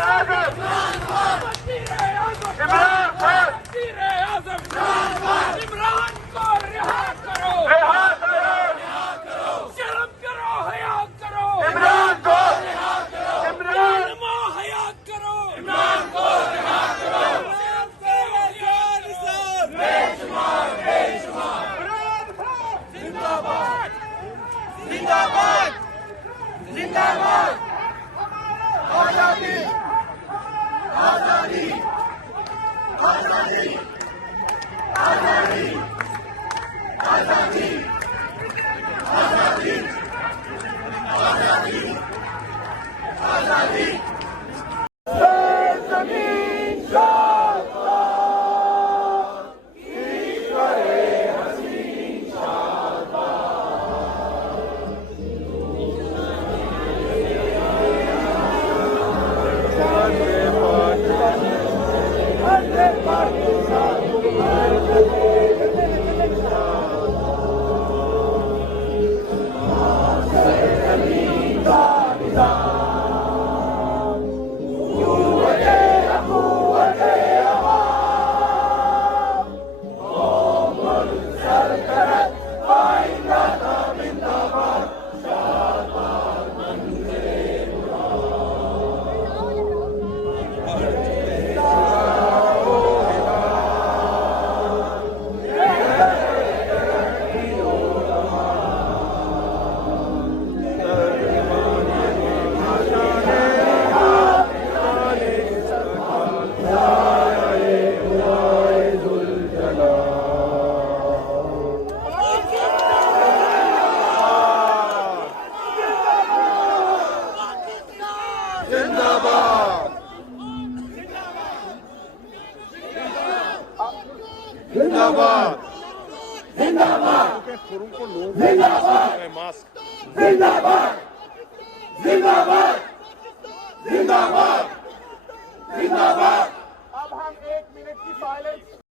इमरान को रिहा करो, शर्म करो, हया करो, इमरान को रिहा करो, इमरान को हया करो, इमरान को रिहा करो, बेशुमार बेशुमार जिंदाबाद जिंदाबाद जिंदाबाद आजादी आजादी आजादी आजादी आजादी आजादी आजादी आजादी जमीन शाबाश ईश्वरे हसीन जिंदाबाद जिंदाबाद जिंदाबाद जिंदाबाद जिंदाबाद जिंदाबाद जिंदाबाद। अब हम 1 मिनट की साइलेंस